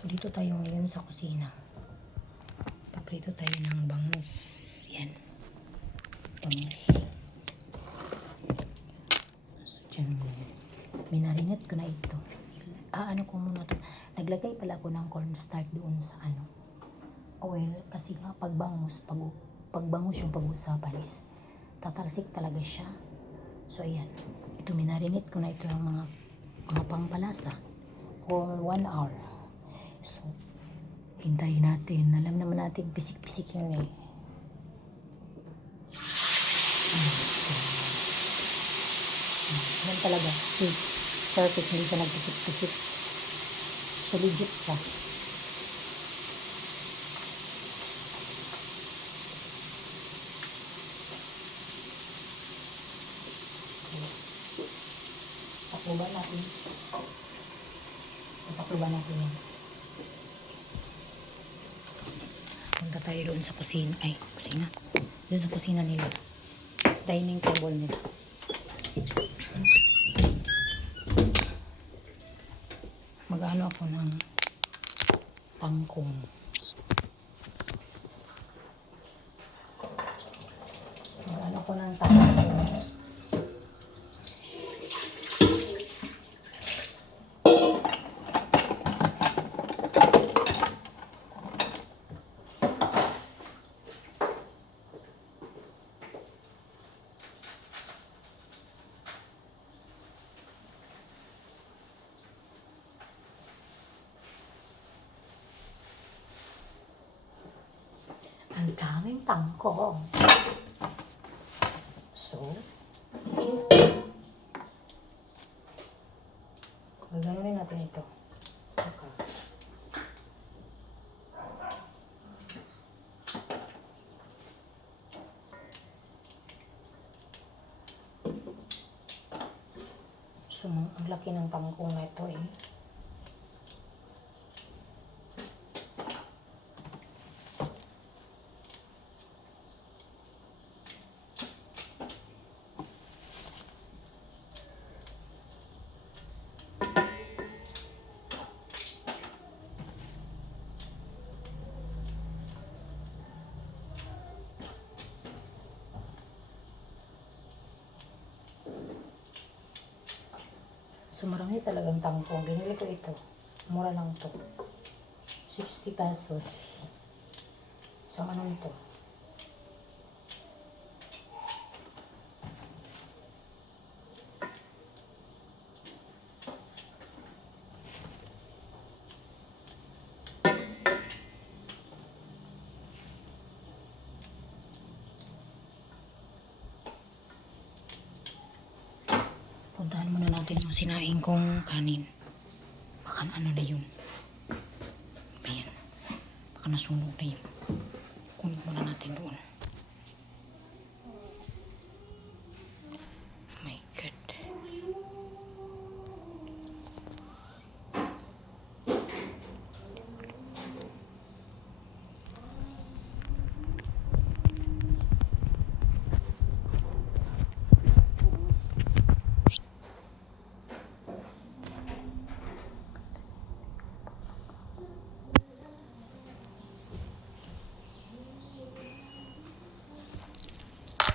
So dito tayo ngayon sa kusina. Paprito tayo ng bangus. Yan. Bangus. So dyan, minarinate ko na ito. Ano ko muna to. Naglagay pala ako ng cornstarch doon sa oil. Kasi nga pag bangus yung pag-usapan is tatalsik talaga siya. So ayan. Ito minarinate ko na ito ng mga pampalasa for 1 hour. So hintayin natin. Alam naman natin pisik-pisik yun eh. Yan talaga. Perfect. Hindi siya nagpisik-pisik. So legit siya. Pakluban natin. Pakluban natin yan. Punta tayo doon sa kusina. Kusina. Doon sa kusina nila. Dining table nila. Mag-ano ako ng tangkong. Mag-ano ako ng tangkong. Ang daming tangkong. So, gaganunin natin ito. Saka, so, ang laki ng tangkong na ito eh. So, marami talagang tangkong. Binili ko ito. Mura lang to. 60 pesos. So, ano nito? Puntahan muna natin yung sinaing kong kanin. Baka ano na yun. Ayan. Baka nasunog na yun. Kunin muna natin doon.